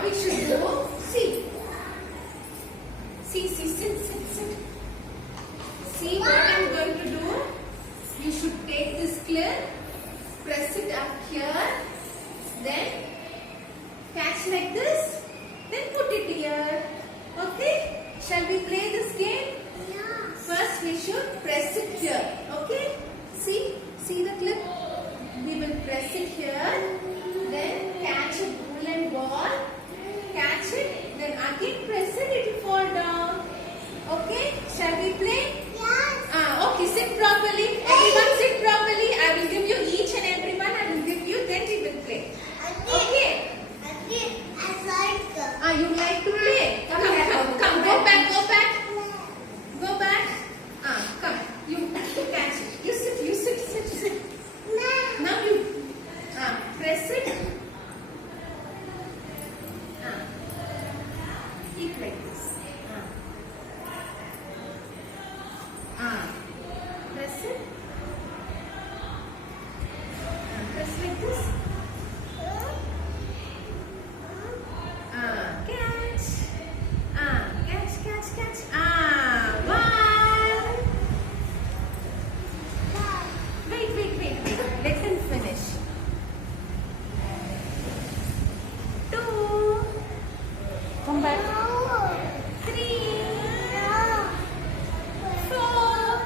what we should do? See. Sit. See what I'm going to do? You should take this clip, press it up here, then catch like this, then put it here. Okay? Shall we play this game? Yeah. First we should press it here. Okay? See the clip? We will press it here, then catch a woolen ball, catch it, then again press it, it will fall down. Okay? Shall we play? Yes. Okay, sit properly. Everyone sit properly. I will give you each and every one. I will give you, then we will play. Okay? You like to play? Come. Go back. Come. You catch it. You sit. Now you press it. Keep like this. Press it. Press like this. Catch. One. Wait. Let him finish. Two. Come back. Three. Four.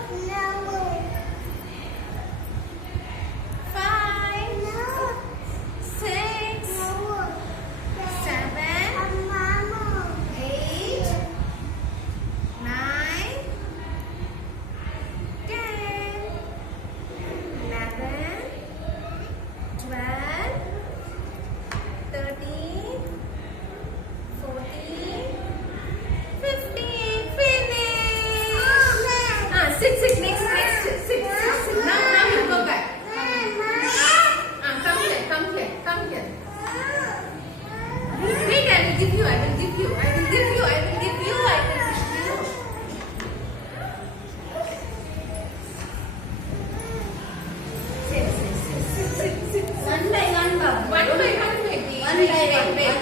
Five. Six. Seven. 8, 9, 10, 11, 12, 13, 14, 15. Finish! Sit. Next. Sit. Now you go back. Come here. Wait, I will give you. Sit. One by one, Babu. One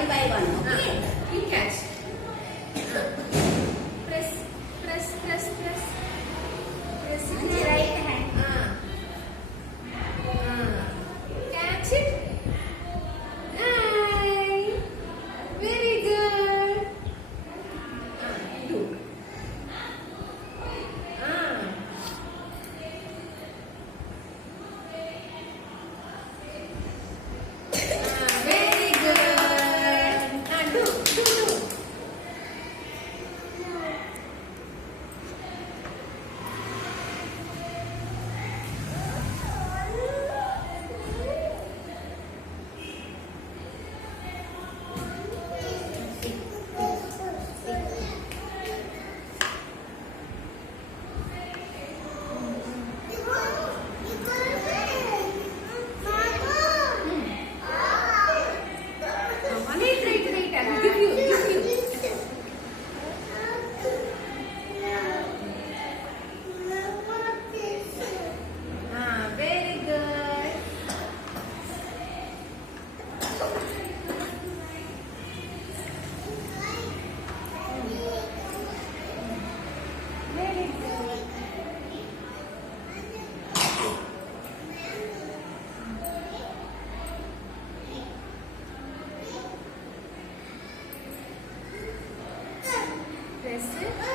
by one. Okay. You catch. Press. Press it. On the right hand. Catch it. Hi. Very good. Do. Very good. Now do. Wait. I will give you. Very good. Very good. Press it.